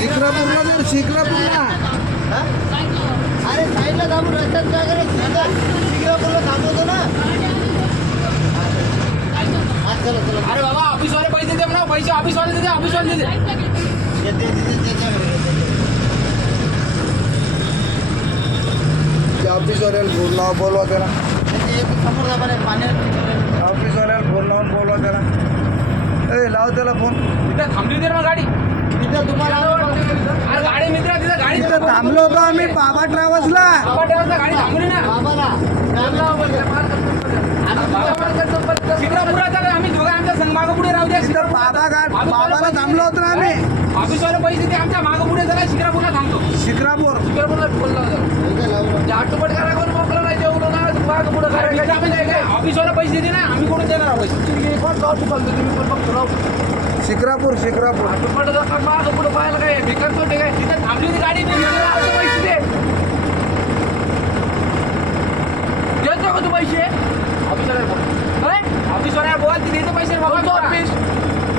शिक्रापूरला जर शिक्रापूरला अरे साईडला थांबून रस्त्यात काय करायचं शिक्रापूरला थांबवतो ना. हा चला चला. अरे बाबा ऑफिसवाले पैसे दे ना, पैसे ऑफिसवाले दे, ऑफिसवाले दे. ऑफिसवाल्याला फोन लावा, बोलवा त्याला. समोर जा बरं पाण्यात. ऑफिसवाल्याला फोन लावून बोलवा त्याला. ए लाव त्याला फोन. तिथं थांबली दे मग गाडी. तिथं तुम्हाला अरे गाडी मित्र तिथं गाडी इथं थांबलो होतो आम्ही बाबा ट्रॅव्हल्सला. बाबा ठेवायचं, गाडी थांबली ना. बाबाला शिक्रापुरात आम्ही दोघं आमच्या संघ मागं पुढे राहू द्या. इथं बाबाला थांबलो होतो ना आम्ही. ऑफिसवाले पैसे दे, आमच्या मागं पुढे जरा शिक्रापूरला थांबतो. शिक्रापूर शिक्रापूरला बोलला आटोपट करा कोण मोकळं नाही जेवलो ना मागं पुढे ऑफिसवाला पैसे दे ना, आम्ही कोण देणार आहोत तुम्ही कोण बघतो. शिक्रापूर शिक्रापूर आटोपट मागं पुढे पाहायला काय भिकार तोटे काय. तिथं थांबली होती गाडी, पैसे दे. देतो का तू पैसे ऑफिसवाला बोल. ऑफिसवाला बोल, ती देते पैसे ऑफिस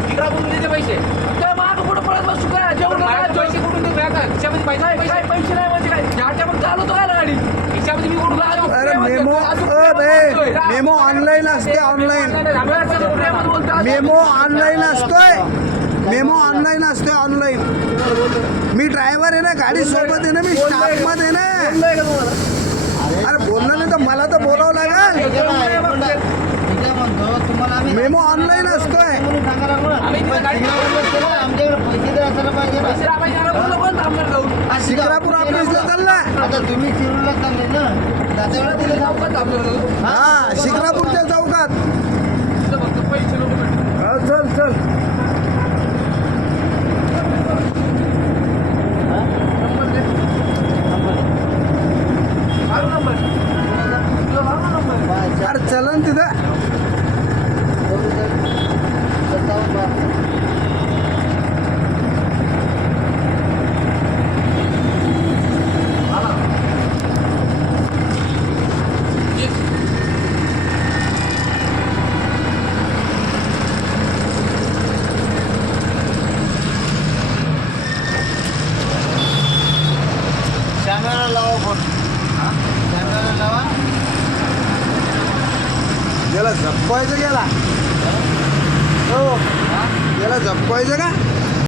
शिक्रापूर देते पैसे. त्या मागं पुढे पळत बसू काय जेवण पैसे कुठून देतो आता खिशामध्ये पैसे पैसे नाही म्हणजे काय ज्याच्या मग चालवतो काय गाडी खिशामध्ये मी कुठून अरे मेमो ऑनलाईन असते. ऑनलाईन मेमो ऑनलाईन असतोय. मेमो ऑनलाईन असते ऑनलाईन. मी ड्रायव्हर आहे ना, गाडी सोबत आहे ना, मी स्टाफ मध्ये आहे ना. अरे बोलणं नाही तर मला तर बोलावं लागेल. मेमो ऑनलाईन असतोय. शिक्रापूर ऑफिसला चालला. आता तुम्ही शिरूरला चालले ना, त्याच्यावर तिला जाऊ. हा शिक्रापूरच्या चौकात. हा, चल चल. अरे चला ना तिथं. कॅमेरा लावा फोन. कॅमेरा लावा. याला झपवायचं गेला. हो याला झपवायचं का.